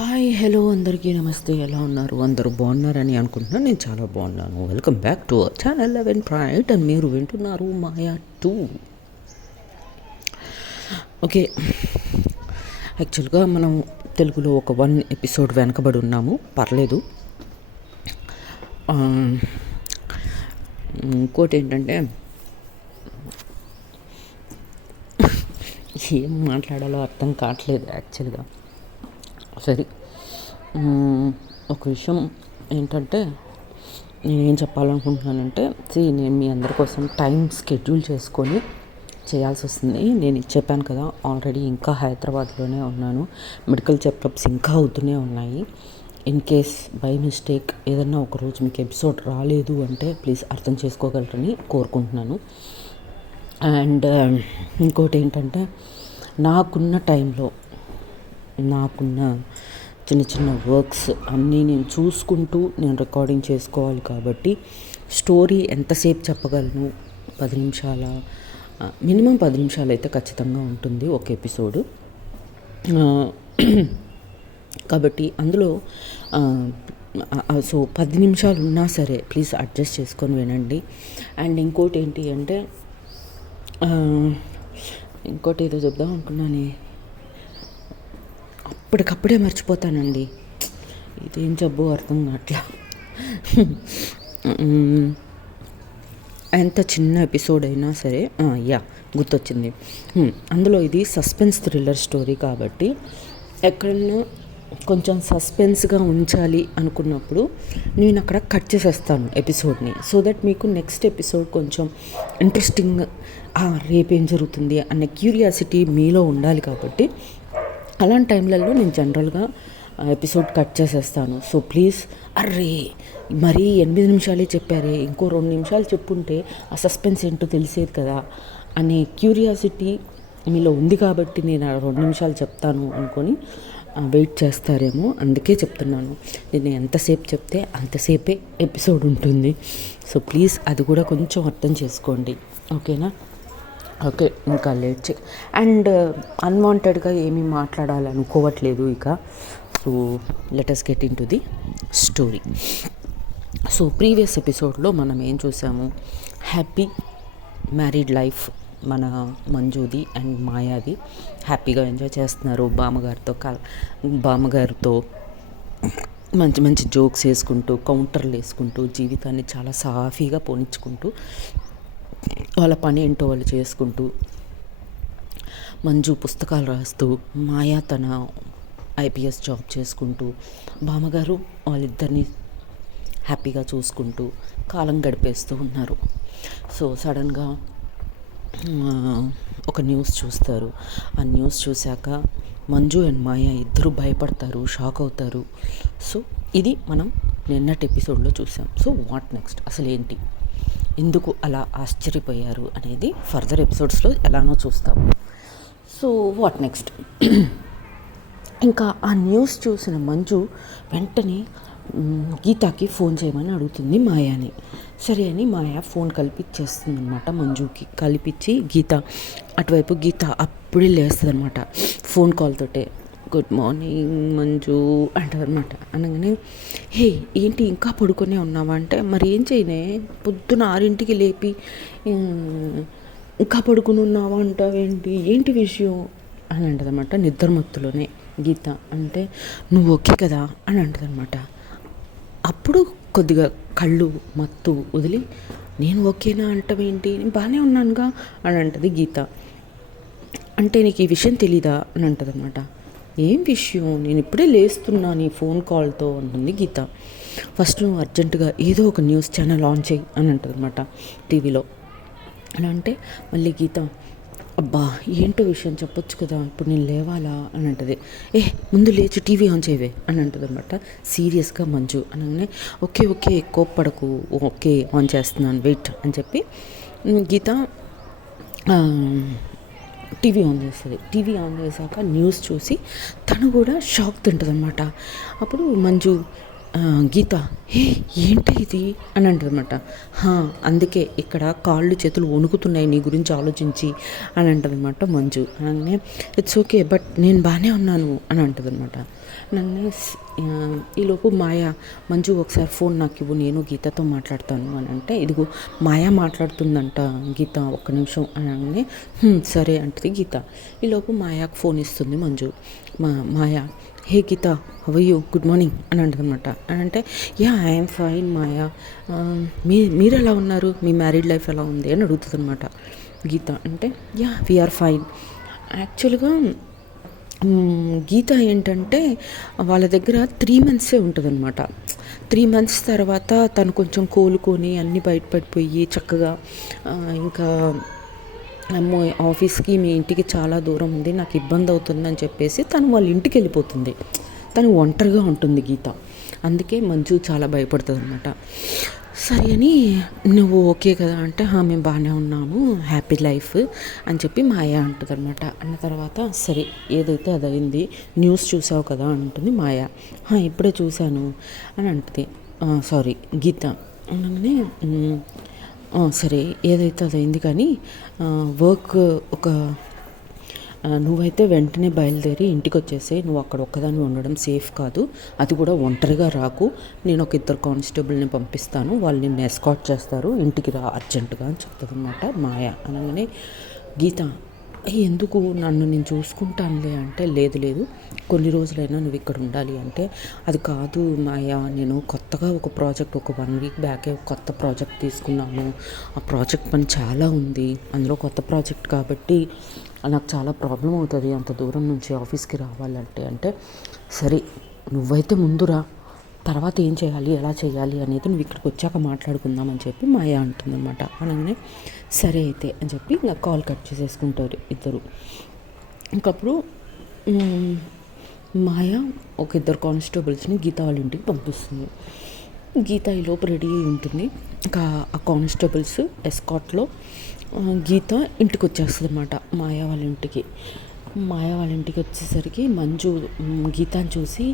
Hi hello అందరికీ నమస్తే. ఎలా ఉన్నారు? అందరూ బాగున్నారని అనుకుంటున్నాను. నేను చాలా బాగున్నాను. Welcome back to our channel 11 pride and మీరు వింటున్నారు మాయా 2. ఓకే, యాక్చువల్గా మనం తెలుగులో ఒక 1 ఎపిసోడ్ వెనకబడి ఉన్నాము. పర్లేదు. ఇంకోటి ఏంటంటే ఏం మాట్లాడాలో అర్థం కావట్లేదు యాక్చువల్గా. సరే, ఒక విషయం ఏంటంటే నేనేం చెప్పాలనుకుంటున్నానంటే, నేను మీ అందరి కోసం టైం స్కెడ్యూల్ చేసుకొని చేయాల్సి వస్తుంది. నేను చెప్పాను కదా ఆల్రెడీ, ఇంకా హైదరాబాద్లోనే ఉన్నాను. మెడికల్ చెకప్స్ ఇంకా అవుతూనే ఉన్నాయి. ఇన్ కేస్ బై మిస్టేక్ ఏదన్నా ఒకరోజు మీకు ఎపిసోడ్ రాలేదు అంటే ప్లీజ్ అర్థం చేసుకోగలరని కోరుకుంటున్నాను. అండ్ ఇంకోటి ఏంటంటే, నాకున్న టైంలో నాకున్న చిన్న చిన్న వర్క్స్ అన్నీ నేను చూసుకుంటూ నేను రికార్డింగ్ చేసుకోవాలి. కాబట్టి స్టోరీ ఎంతసేపు చెప్పగలను? 10 నిమిషాల, మినిమం 10 నిమిషాలు అయితే ఖచ్చితంగా ఉంటుంది ఒక ఎపిసోడు. కాబట్టి అందులో 10 నిమిషాలు ఉన్నా సరే ప్లీజ్ అడ్జస్ట్ చేసుకొని వినండి. అండ్ ఇంకోటి ఏంటి అంటే, ఇంకోటి ఏదో చెప్దాం అనుకున్నానే, అప్పటికప్పుడే మర్చిపోతానండి. ఇదేం జబ్బు అర్థం కావట్లా. ఎంత చిన్న ఎపిసోడ్ అయినా సరే గుర్తొచ్చింది. అందులో ఇది సస్పెన్స్ థ్రిల్లర్ స్టోరీ కాబట్టి ఎక్కడన్నా కొంచెం సస్పెన్స్గా ఉంచాలి అనుకున్నప్పుడు నేను అక్కడ కట్ చేసేస్తాను ఎపిసోడ్ని. సో దట్ మీకు నెక్స్ట్ ఎపిసోడ్ కొంచెం ఇంట్రెస్టింగ్, రేపేం జరుగుతుంది అనే క్యూరియాసిటీ మీలో ఉండాలి. కాబట్టి అలాంటి టైంలలో నేను జనరల్గా ఎపిసోడ్ కట్ చేసేస్తాను. సో ప్లీజ్, మరీ 8 నిమిషాలే చెప్పారే, ఇంకో 2 నిమిషాలు చెప్పుంటే ఆ సస్పెన్స్ ఏంటో తెలిసేది కదా అనే క్యూరియాసిటీ మీలో ఉంది. కాబట్టి నేను 2 నిమిషాలు చెప్తాను అనుకొని వెయిట్ చేస్తారేమో, అందుకే చెప్తున్నాను. నేను ఎంతసేపు చెప్తే అంతసేపే ఎపిసోడ్ ఉంటుంది. సో ప్లీజ్ అది కూడా కొంచెం అర్థం చేసుకోండి, ఓకేనా? ఓకే, ఇంకా లేట్ అండ్ అన్వాంటెడ్గా ఏమీ మాట్లాడాలనుకోవట్లేదు ఇక. So let us get in to the story. So previous ఎపిసోడ్లో మనం ఏం చూసాము? హ్యాపీ మ్యారీడ్ లైఫ్ మన మంజుది అండ్ మాయాది. హ్యాపీగా ఎంజాయ్ చేస్తున్నారు. బామ్మగారితో మంచి మంచి జోక్స్ వేసుకుంటూ, కౌంటర్లు వేసుకుంటూ, జీవితాన్ని చాలా సాఫీగా పోనిచ్చుకుంటూ, వాళ్ళ పని ఏంటో వాళ్ళు చేసుకుంటూ, మంజు పుస్తకాలు రాస్తూ, మాయా తన IPS జాబ్ చేసుకుంటూ, బామ్మగారు వాళ్ళిద్దరిని హ్యాపీగా చూసుకుంటూ కాలం గడిపేస్తూ ఉన్నారు. సో సడన్గా ఒక న్యూస్ చూస్తారు. ఆ న్యూస్ చూశాక మంజు అండ్ మాయా ఇద్దరు భయపడతారు, షాక్ అవుతారు. సో ఇది మనం నిన్నటి ఎపిసోడ్లో చూసాం. సో వాట్ నెక్స్ట్, అసలు ఏంటి, ఎందుకు అలా ఆశ్చర్యపోయారు అనేది ఫర్దర్ ఎపిసోడ్స్లో ఎలానో చూస్తాము. సో వాట్ నెక్స్ట్, ఇంకా ఆ న్యూస్ చూసిన మంజు వెంటనే గీతాకి ఫోన్ చేయమని అడుగుతుంది మాయాని. సరే అని మాయా ఫోన్ కలిపిచ్చేస్తుంది అనమాట. మంజుకి కలిపించి అటువైపు గీత అప్పుడే లేస్తుంది అనమాట ఫోన్ కాల్ తోటే. గుడ్ మార్నింగ్ మంజు అంటారనమాట. అనగానే, హే ఏంటి ఇంకా పడుకునే ఉన్నావా అంటే, మరి ఏం చేయనే, పొద్దున 6ంటికి లేపి ఇంకా పడుకుని ఉన్నావా అంటావేంటి, ఏంటి విషయం అని అంటదనమాట. నిద్రమత్తులోనే గీత అంటే, నువ్వు ఓకే కదా అని అంటదనమాట. అప్పుడు కొద్దిగా కళ్ళు మత్తు వదిలి, నేను ఓకేనా అంటావేంటి, నేను బాగానే ఉన్నానుగా అని అంటది గీత. అంటే నీకు ఈ విషయం తెలీదా అని అంటదనమాట. ఏం విషయం, నేను ఇప్పుడే లేస్తున్నా నీ ఫోన్ కాల్తో అంటుంది గీత. ఫస్ట్ నువ్వు అర్జెంటుగా ఏదో ఒక న్యూస్ ఛానల్ ఆన్ చేయి అని అంటుంది అనమాట టీవీలో. అని అంటే మళ్ళీ గీత, అబ్బా ఏంటో విషయం చెప్పొచ్చు కదా, ఇప్పుడు నేను లేవాలా అని అంటది. ముందు లేచి టీవీ ఆన్ చేయవే అని అంటుంది అనమాట సీరియస్గా మంజు. అనగానే ఓకే కోప్పడకు, ఓకే ఆన్ చేస్తున్నాను వెయిట్ అని చెప్పి గీత టీవీ ఆన్ చేస్తుంది. టీవీ ఆన్ చేశాక న్యూస్ చూసి తను కూడా షాక్ తింటుంది అనమాట. అప్పుడు మంజు, గీత, ఏంటి ఇది అని అంటదన్నమాట. అందుకే ఇక్కడ కాళ్ళు చేతులు వణుకుతున్నాయి నీ గురించి ఆలోచించి అని అంటదన్నమాట మంజు. అనగానే ఇట్స్ ఓకే బట్ నేను బాగానే ఉన్నాను అని అంటదన్నమాట. ఈలోపు మాయ మంజు ఒకసారి ఫోన్ నాకు ఇవ్వు, నేను గీతతో మాట్లాడతాను అని అంటే, ఇదిగో మాయ మాట్లాడుతుందంట గీత, ఒక్క నిమిషం అనగానే సరే అంటది గీత. ఈలోపు మాయాకు ఫోన్ ఇస్తుంది Manju. Maya, hey Geeta, how are you, good morning అని అంటదన్నమాట. అని అంటే, యా ఐఎమ్ ఫైన్ మాయా, మీరు ఎలా ఉన్నారు, మీ మ్యారీడ్ లైఫ్ ఎలా ఉంది అని అడుగుతుంది అనమాట గీత. అంటే యా వీఆర్ ఫైన్. యాక్చువల్గా గీత ఏంటంటే వాళ్ళ దగ్గర 3 months ఉంటుందన్నమాట. 3 months తర్వాత తను కొంచెం కోలుకొని అన్నీ బయటపడిపోయి చక్కగా ఇంకా అమ్మో ఆఫీస్కి మీ ఇంటికి చాలా దూరం ఉంది, నాకు ఇబ్బంది అవుతుందని చెప్పేసి తను వాళ్ళ ఇంటికి వెళ్ళిపోతుంది. తను ఒంటరిగా ఉంటుంది గీత. అందుకే మంజు చాలా భయపడుతుంది అనమాట. సరే అని, నువ్వు ఓకే కదా అంటే, మేము బాగానే ఉన్నాము, హ్యాపీ లైఫ్ అని చెప్పి మాయ అంటుంది అనమాట. అన్న తర్వాత సరే ఏదైతే అది అయింది, న్యూస్ చూసావు కదా అంటుంది మాయ. ఇప్పుడే చూశాను అని అంటుంది సారీ గీత. అనగానే సరే ఏదైతే అది అయింది కానీ వర్క్ నువ్వైతే వెంటనే బయలుదేరి ఇంటికి వచ్చేసి, నువ్వు అక్కడ ఒక్కదాన్ని ఉండడం సేఫ్ కాదు, అది కూడా ఒంటరిగా రాకు, నేను ఒక 2 కానిస్టేబుల్ని పంపిస్తాను, వాళ్ళు నిన్ను ఎస్కాట్ చేస్తారు, ఇంటికి రా అర్జెంటుగా అని చెప్తుంది అనమాట మాయ. అనగానే గీత, ఎందుకు, నన్ను నేను చూసుకుంటానులే అంటే, లేదు కొన్ని రోజులైనా నువ్వు ఇక్కడ ఉండాలి అంటే, అది కాదు మాయా, నేను కొత్తగా ఒక ప్రాజెక్ట్ ఒక 1 week బ్యాకే కొత్త ప్రాజెక్ట్ తీసుకున్నాను, ఆ ప్రాజెక్ట్ పని చాలా ఉంది, అందులో కొత్త ప్రాజెక్ట్ కాబట్టి నాకు చాలా ప్రాబ్లం అవుతుంది అంత దూరం నుంచి ఆఫీస్కి రావాలంటే. అంటే సరే నువ్వైతే ముందురా, తర్వాత ఏం చేయాలి ఎలా చేయాలి అనేది నువ్వు ఇక్కడికి వచ్చాక మాట్లాడుకుందామని చెప్పి మాయ అంటుందన్నమాట. అనగానే సరే అయితే అని చెప్పి ఇంకా కాల్ కట్ చేసేసుకుంటారు ఇద్దరు. ఇంకప్పుడు మాయ ఒక 2 కానిస్టేబుల్స్ని గీత వాళ్ళ ఇంటికి పంపిస్తుంది. గీత ఈలోపు రెడీ అయి ఉంటుంది. ఇంకా ఆ కానిస్టేబుల్స్ ఎస్కాట్లో గీత ఇంటికి వచ్చేస్తుంది అన్నమాట మాయా వాళ్ళ ఇంటికి. మాయా వాళ్ళ ఇంటికి వచ్చేసరికి మంజు గీతాన్ని చూసి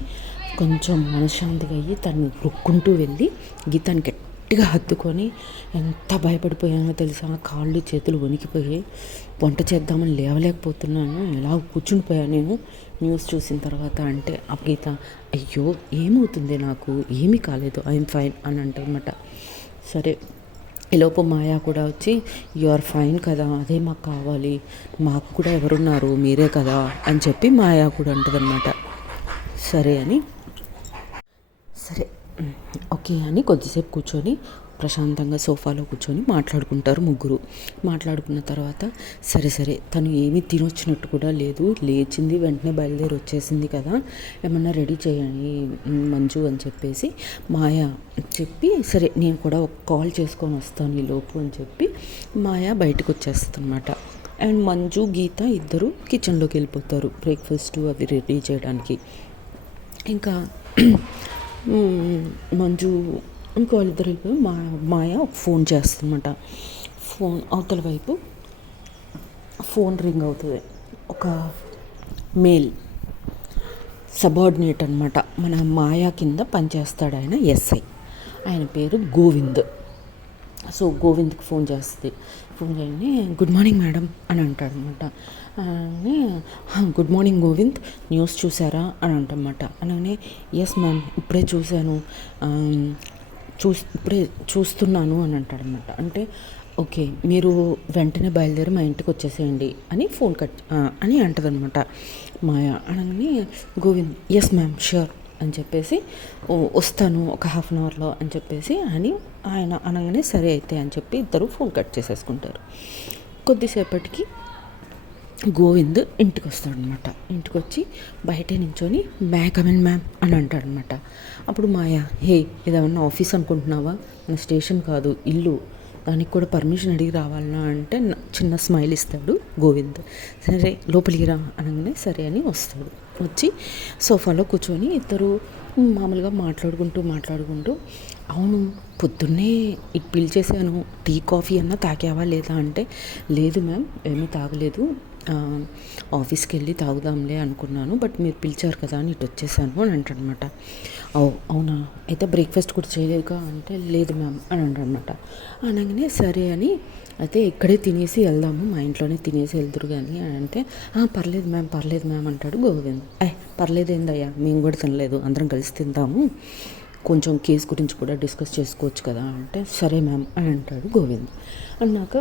కొంచెం మనశ్శాంతిగా అయ్యి తను రుక్కుంటూ వెళ్ళి గీతాన్ని గట్టిగా హత్తుకొని, ఎంత భయపడిపోయానో తెలుసా, కాళ్ళు చేతులు వణికిపోయాయి, వంట చేద్దామని లేవలేకపోతున్నాను, ఎలా కూర్చునిపోయాను నేను న్యూస్ చూసిన తర్వాత. అంటే ఆ గీత, అయ్యో ఏమవుతుంది, నాకు ఏమీ కాలేదు, ఐఎమ్ ఫైన్ అని అంటదన్నమాట. సరే ఈలోపు మాయా కూడా వచ్చి, యు ఆర్ ఫైన్ కదా, అదే మాకు కావాలి, మాకు కూడా ఎవరున్నారు, మీరే కదా అని చెప్పి మాయా కూడా అంటదన్నమాట. సరే ఓకే అని కొద్దిసేపు కూర్చొని ప్రశాంతంగా సోఫాలో కూర్చొని మాట్లాడుకుంటారు ముగ్గురు. మాట్లాడుకున్న తర్వాత సరే తను ఏమీ తినొచ్చినట్టు కూడా లేదు, లేచింది వెంటనే బయలుదేరి వచ్చేసింది కదా, ఏమన్నా రెడీ చేయండి మంజు అని చెప్పేసి మాయ చెప్పి, సరే నేను కూడా ఒక కాల్ చేసుకొని వస్తాను ఈ లోపు అని చెప్పి మాయ బయటకు వచ్చేస్తుంది అనమాట. అండ్ మంజు గీత ఇద్దరు కిచెన్లోకి వెళ్ళిపోతారు బ్రేక్ఫాస్ట్ అవి రెడీ చేయడానికి. ఇంకా మంజు ఇంకో వాళ్ళిద్దరు వెళ్ళిపోయి మాయ ఒక ఫోన్ చేస్తుందన్నమాట. ఫోన్ అవతల వైపు ఫోన్ రింగ్ అవుతుంది. ఒక మేల్ సబార్డినేట్ అనమాట, మన మాయా కింద పనిచేస్తాడు ఆయన, ఎస్ఐ, ఆయన పేరు గోవింద్. సో గోవింద్కి ఫోన్ చేస్తుంది. ఫోన్ చేయని, గుడ్ మార్నింగ్ మేడం అని అంటాడనమాట. అని గుడ్ మార్నింగ్ గోవింద్, న్యూస్ చూసారా అని అంటమాట. అనగానే ఎస్ మ్యామ్ ఇప్పుడే చూశాను, ఇప్పుడే చూస్తున్నాను అని అంటాడనమాట. అంటే ఓకే మీరు వెంటనే బయలుదేరి మా ఇంటికి వచ్చేసేయండి అని ఫోన్ కట్ అని అంటదనమాట మాయ. అనగానే గోవింద్ ఎస్ మ్యామ్ ష్యూర్ అని చెప్పేసి, వస్తాను ఒక 1/2 hourలో అని చెప్పేసి అని ఆయన అనగానే సరే అయితే అని చెప్పి ఇద్దరు ఫోన్ కట్ చేసేసుకుంటారు. కొద్దిసేపటికి గోవింద్ ఇంటికి వస్తాడనమాట. ఇంటికి వచ్చి బయటే నించొని మే కమ్ ఇన్ మ్యామ్ అని అంటాడనమాట. అప్పుడు మాయా, హే ఇదేమన్నా ఆఫీస్ అనుకుంటున్నావా, మన స్టేషన్ కాదు ఇల్లు, దానికి కూడా పర్మిషన్ అడిగి రావాలన్నా అంటే చిన్న స్మైల్ ఇస్తాడు గోవింద్. సరే లోపలికి రా అనగానే సరే అని వస్తాడు. వచ్చి సోఫాలో కూర్చొని ఇద్దరు మామూలుగా మాట్లాడుకుంటూ అవును పొద్దున్నే పిలిచేసాను, టీ కాఫీ అన్నా తాగావా లేదా అంటే, లేదు మ్యామ్ ఏమీ తాగలేదు, ఆఫీస్కి వెళ్ళి తాగుదాంలే అనుకున్నాను, బట్ మీరు పిలిచారు కదా అని ఇటు వచ్చేసాను అని అంటాడనమాట. అవునా, అయితే బ్రేక్ఫాస్ట్ కూడా చేయలేదుగా అంటే లేదు మ్యామ్ అని అంటాడనమాట. అనగానే సరే అని అయితే ఇక్కడే తినేసి వెళ్దాము, మా ఇంట్లోనే తినేసి వెళ్తురు కానీ అని అంటే పర్లేదు మ్యామ్ అంటాడు గోవింద్. పర్లేదు ఏందయ్యా, మేము కూడా తినలేదు, అందరం కలిసి తిందాము, కొంచెం కేసు గురించి కూడా డిస్కస్ చేసుకోవచ్చు కదా అంటే సరే మ్యామ్ అని అంటాడు గోవింద్. అన్నాక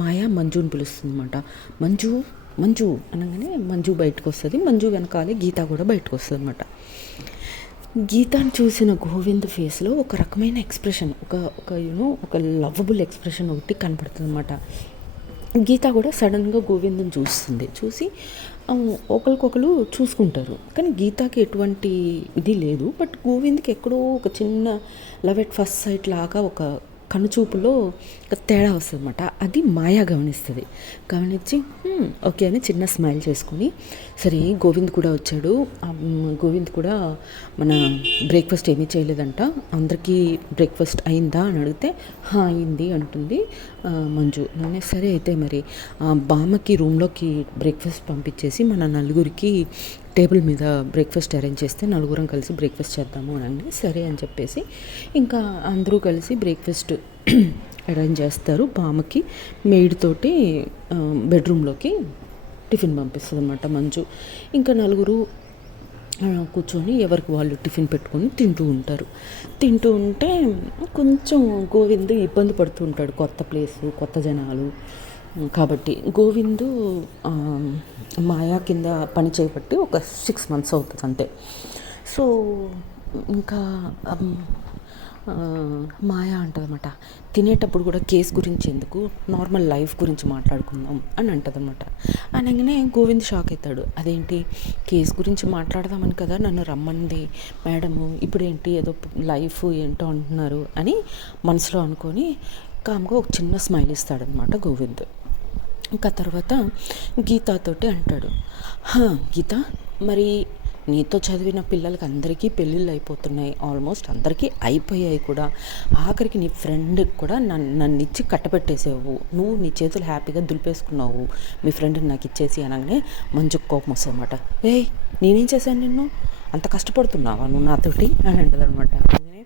మాయా మంజుని పిలుస్తుంది అనమాట. మంజు అనగానే మంజు బయటకు వస్తుంది. మంజు వెనకాలే గీత కూడా బయటకు వస్తుంది అనమాట. గీతాన్ని చూసిన గోవింద్ ఫేస్లో ఒక రకమైన ఎక్స్ప్రెషన్, ఒక లవ్వబుల్ ఎక్స్ప్రెషన్ ఒకటి కనపడుతుంది అనమాట. గీత కూడా సడన్గా గోవింద్ని చూసి ఒకరికొకరు చూసుకుంటారు. కానీ గీతకి ఎటువంటి ఇది లేదు, బట్ గోవింద్కి ఎక్కడో ఒక చిన్న లవ్ ఎట్ ఫస్ట్ సైట్ లాగా ఒక కనుచూపులో ఒక తేడా వస్తుంది అనమాట. అది మాయా గమనించి ఓకే అని చిన్న స్మైల్ చేసుకుని సరే గోవింద్ కూడా వచ్చాడు, గోవింద్ కూడా మన బ్రేక్ఫాస్ట్ ఏమీ చేయలేదంట, అందరికీ బ్రేక్ఫాస్ట్ అయిందా అని అడిగితే అయింది అంటుంది మంజు. నేనే సరే అయితే మరి బామ్మకి రూమ్లోకి బ్రేక్ఫాస్ట్ పంపించేసి మన నలుగురికి టేబుల్ మీద బ్రేక్ఫాస్ట్ అరేంజ్ చేస్తే నలుగురం కలిసి బ్రేక్ఫాస్ట్ చేద్దాము అని సరే అని చెప్పేసి ఇంకా అందరూ కలిసి బ్రేక్ఫాస్ట్ అరేంజ్ చేస్తారు. బామ్మకి మెయిడ్ తోటి బెడ్రూమ్లోకి టిఫిన్ పంపిస్తుంది అన్నమాట మంజు. ఇంకా నలుగురు కూర్చొని ఎవరికి వాళ్ళు టిఫిన్ పెట్టుకొని తింటూ ఉంటే కొంచెం గోవింద్ ఇబ్బంది పడుతూ ఉంటాడు. కొత్త ప్లేసు, కొత్త జనాలు కాబట్టి గోవిందు మాయా కింద పని చేయబట్టి ఒక 6 months అవుతుంది అంతే. సో ఇంకా మాయా అంటదన్నమాట, తినేటప్పుడు కూడా కేస్ గురించి ఎందుకు, నార్మల్ లైఫ్ గురించి మాట్లాడుకుందాం అని అంటదన్నమాట. అనగానే గోవింద్ షాక్ అవుతాడు. అదేంటి కేస్ గురించి మాట్లాడదామని కదా నన్ను రమ్మంది మేడము, ఇప్పుడేంటి ఏదో లైఫ్ ఏంటో అంటున్నారు అని మనసులో అనుకొని కామ్గా ఒక చిన్న స్మైల్ ఇస్తాడనమాట గోవింద్. ఇంకా తర్వాత గీతాతోటి అంటాడు, గీత మరి నీతో చదివిన పిల్లలకి అందరికీ పెళ్ళిళ్ళు అయిపోతున్నాయి, ఆల్మోస్ట్ అందరికీ అయిపోయాయి కూడా, ఆఖరికి నీ ఫ్రెండ్కి కూడా నన్ను ఇచ్చి కట్టపెట్టేసావు, నువ్వు నీ చేతులు హ్యాపీగా దులిపేసుకున్నావు మీ ఫ్రెండ్ని నాకు ఇచ్చేసి అనగానే మంచుకు కోపం వస్తుంది అనమాట. నేనేం చేశాను నిన్ను, అంత కష్టపడుతున్నావా నువ్వు నాతోటి అని అంటది అనమాట. అనగానే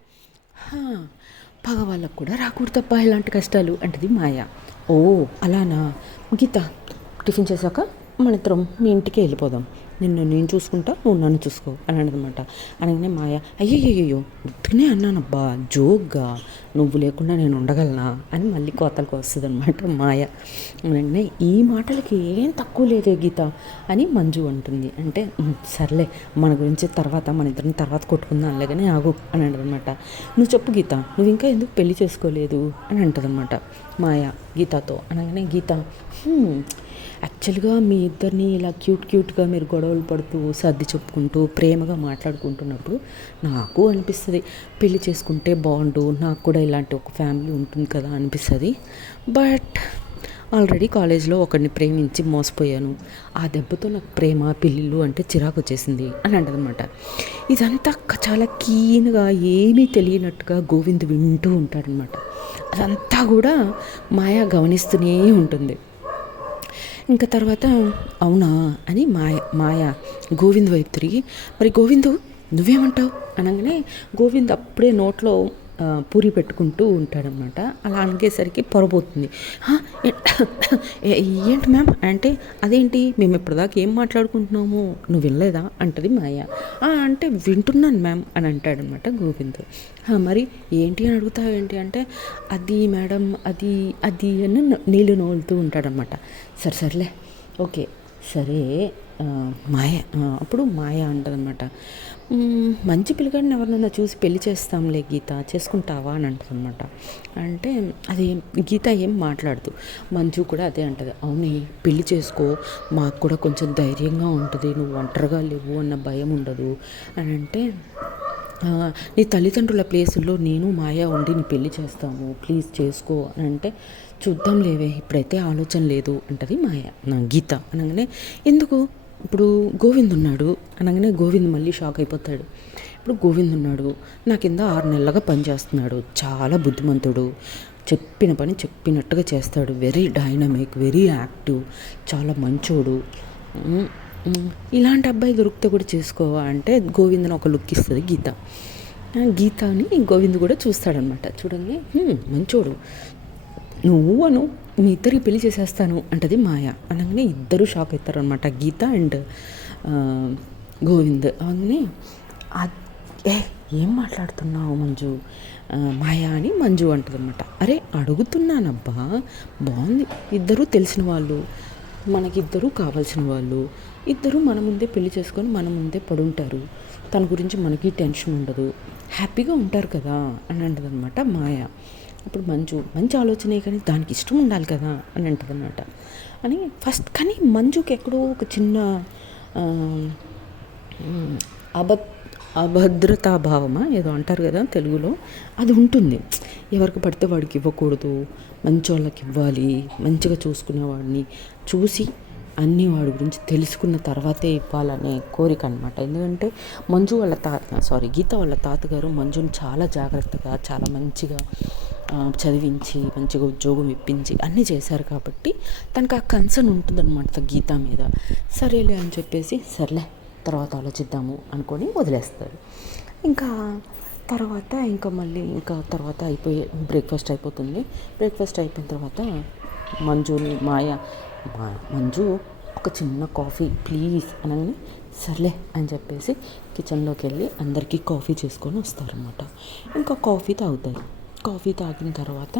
పగ వాళ్ళకు కూడా రాకూడదప్ప ఇలాంటి కష్టాలు అంటది మాయ. అలానా గీత, టిఫిన్ చేశాక మన ఇద్దరం మీ ఇంటికి వెళ్ళిపోదాం, నేను చూసుకుంటా, నువ్వు నన్ను చూసుకో అని అనమాట. అనగానే మాయ అయ్యయ్యో ఉత్తునే అన్నానబ్బా జోక్గా, నువ్వు లేకుండా నేను ఉండగలనా అని మళ్ళీ కోతలకు వస్తుంది అనమాట మాయ. అనగానే ఈ మాటలకి ఏం తక్కువ లేదే గీత అని మంజు అంటుంది. అంటే సర్లే మన గురించి తర్వాత, మన ఇద్దరిని తర్వాత కొట్టుకుందాం అలాగనే ఆగు అని అంటదనమాట. నువ్వు చెప్పు గీత, నువ్వు ఇంకా ఎందుకు పెళ్లి చేసుకోలేదు అని అంటదనమాట మాయ గీతతో. అనగానే గీత యాక్చువల్గా మీ ఇద్దరిని ఇలా క్యూట్గా మీరు గొడవలు పడుతూ సర్ది చెప్పుకుంటూ ప్రేమగా మాట్లాడుకుంటున్నప్పుడు నాకు అనిపిస్తుంది పెళ్లి చేసుకుంటే బాగుండు, నాకు కూడా ఇలాంటి ఒక ఫ్యామిలీ ఉంటుంది కదా అనిపిస్తుంది. బట్ ఆల్రెడీ కాలేజ్లో ఒకరిని ప్రేమించి మోసపోయాను, ఆ దెబ్బతో నాకు ప్రేమ పెళ్ళిళ్ళు అంటే చిరాకు వచ్చేసింది అని అంటదనమాట. ఇదంతా చాలా కీన్గా ఏమీ తెలియనట్టుగా గోవింద్ వింటూ ఉంటాడనమాట. అదంతా కూడా మాయ గమనిస్తూనే ఉంటుంది. ఇంకా తర్వాత అవునా అని మాయ గోవింద్ వైపు తిరిగి మరి గోవిందు నువ్వేమంటావు అనగానే గోవింద్ అప్పుడే నోట్లో పూరి పెట్టుకుంటూ ఉంటాడనమాట. అలా అనగేసరికి పొరబోతుంది. ఏంటి మ్యామ్ అంటే అదేంటి మేము ఇప్పటిదాకా ఏం మాట్లాడుకుంటున్నాము నువ్వు వినలేదా అంటది మాయ. అంటే వింటున్నాను మ్యామ్ అని అంటాడనమాట గోవింద్. మరి ఏంటి అని అడుగుతావు ఏంటి అంటే అది మేడం అది అని నీళ్ళు నోలుతూ ఉంటాడనమాట. సర్లే ఓకే సరే అప్పుడు మాయ అంటదనమాట, మంచి పిల్లగాడిని ఎవరినైనా చూసి పెళ్లి చేస్తాంలే గీత, చేసుకుంటావా అని అంటదనమాట. అంటే అది గీత ఏం మాట్లాడదు. మంజు కూడా అదే అంటది, అవును పెళ్లి చేసుకో, మాకు కూడా కొంచెం ధైర్యంగా ఉంటుంది, నువ్వు ఒంటరిగా లేవు అన్న భయం ఉండదు అని అంటే నీ తల్లిదండ్రుల ప్లేసుల్లో నేను మాయా ఉండి నీ పెళ్లి చేస్తాము, ప్లీజ్ చేసుకో అని అంటే చూద్దాం లేవే ఇప్పుడైతే ఆలోచన లేదు అంటది గీత. అనగానే ఎందుకు ఇప్పుడు గోవింద్ ఉన్నాడు అనగానే గోవింద్ మళ్ళీ షాక్ అయిపోతాడు. ఇప్పుడు గోవింద్ ఉన్నాడు, నా కింద 6 నెలలుగా పనిచేస్తున్నాడు, చాలా బుద్ధిమంతుడు, చెప్పిన పని చెప్పినట్టుగా చేస్తాడు. వెరీ డైనమిక్, వెరీ యాక్టివ్, చాలా మంచోడు. ఇలాంటి అబ్బాయి దొరికితే కూడా చేసుకోవా అంటే గోవిందని ఒక లుక్ ఇస్తుంది గీత. గీతని గోవింద్ కూడా చూస్తాడనమాట. చూడండి మంచోడు, నువ్వు మీ ఇద్దరికి పెళ్లి చేసేస్తాను అంటది మాయ. అనగానే ఇద్దరు షాక్ అవుతారు అనమాట, గీత అండ్ గోవింద్. అనగానే ఏం మాట్లాడుతున్నావు మంజు, మాయా అని మంజు అంటుంది అనమాట. అరే అడుగుతున్నానబ్బా, బాగుంది, ఇద్దరూ తెలిసిన వాళ్ళు, మనకిద్దరూ కావాల్సిన వాళ్ళు, ఇద్దరు మన ముందే పెళ్లి చేసుకొని మన ముందే పడుంటారు, తన గురించి మనకి టెన్షన్ ఉండదు, హ్యాపీగా ఉంటారు కదా అని అంటుంది అనమాట మాయ. అప్పుడు మంజు మంచి ఆలోచనే కానీ దానికి ఇష్టం ఉండాలి కదా అని అంటుంది అనమాట. అని ఫస్ట్ కానీ మంజుకి ఎక్కడో ఒక చిన్న అభద్రతాభావమా ఏదో అంటారు కదా తెలుగులో, అది ఉంటుంది. ఎవరికి పడితే వాడికి ఇవ్వకూడదు, మంచి వాళ్ళకి ఇవ్వాలి, మంచిగా చూసుకునేవాడిని చూసి అన్నీ వాడి గురించి తెలుసుకున్న తర్వాతే ఇవ్వాలనే కోరిక అనమాట. ఎందుకంటే మంజు వాళ్ళ గీత వాళ్ళ తాతగారు మంజుని చాలా జాగ్రత్తగా, చాలా మంచిగా చదివించి, మంచిగా ఉద్యోగం ఇప్పించి అన్నీ చేశారు కాబట్టి తనకు ఆ కన్సర్న్ ఉంటుందన్నమాట గీత మీద. సరేలే అని చెప్పేసి సర్లే తర్వాత ఆలోచిద్దాము అనుకొని వదిలేస్తారు. ఇంకా మళ్ళీ తర్వాత బ్రేక్ఫాస్ట్ అయిపోతుంది. బ్రేక్ఫాస్ట్ అయిపోయిన తర్వాత మంజు ఒక చిన్న కాఫీ ప్లీజ్ అనగానే సర్లే అని చెప్పేసి కిచెన్లోకి వెళ్ళి అందరికీ కాఫీ చేసుకొని వస్తారనమాట. ఇంకా కాఫీ తాగుతారు. కాఫీ తాగిన తర్వాత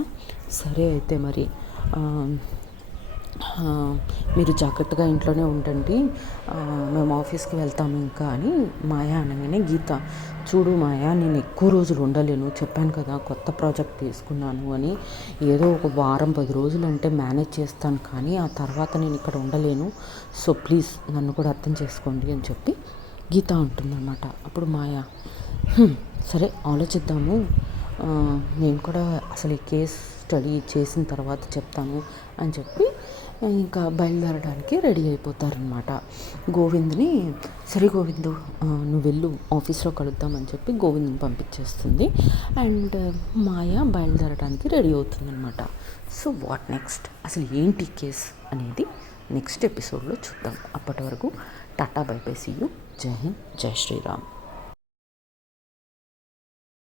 సరే అయితే మరి మీరు జాగ్రత్తగా ఇంట్లోనే ఉండండి, మేము ఆఫీస్కి వెళ్తాము ఇంకా అని మాయా అనగానే గీత, చూడు మాయా, నేను ఎక్కువ రోజులు ఉండలేను, చెప్పాను కదా కొత్త ప్రాజెక్ట్ తీసుకున్నాను అని, ఏదో ఒక వారం 10 రోజులు అంటే మేనేజ్ చేస్తాను, కానీ ఆ తర్వాత నేను ఇక్కడ ఉండలేను, సో ప్లీజ్ నన్ను కూడా అర్థం చేసుకోండి అని చెప్పి గీత అంటుందన్నమాట. అప్పుడు మాయా సరే ఆలోచిద్దాము, నేను కూడా అసలు ఈ కేస్ స్టడీ చేసిన తర్వాత చెప్తాను అని చెప్పి ఇంకా బయలుదేరడానికి రెడీ అయిపోతారనమాట. గోవింద్ని సరే గోవిందు నువ్వు వెళ్ళు, ఆఫీస్లో కలుద్దామని చెప్పి గోవింద్ని పంపించేస్తుంది. అండ్ మాయ బయలుదేరడానికి రెడీ అవుతుందన్నమాట. సో వాట్ నెక్స్ట్, అసలు ఏంటి కేస్ అనేది నెక్స్ట్ ఎపిసోడ్లో చూద్దాం. అప్పటి వరకు tata bye bye, see you, Jai Hind, జై శ్రీరామ్.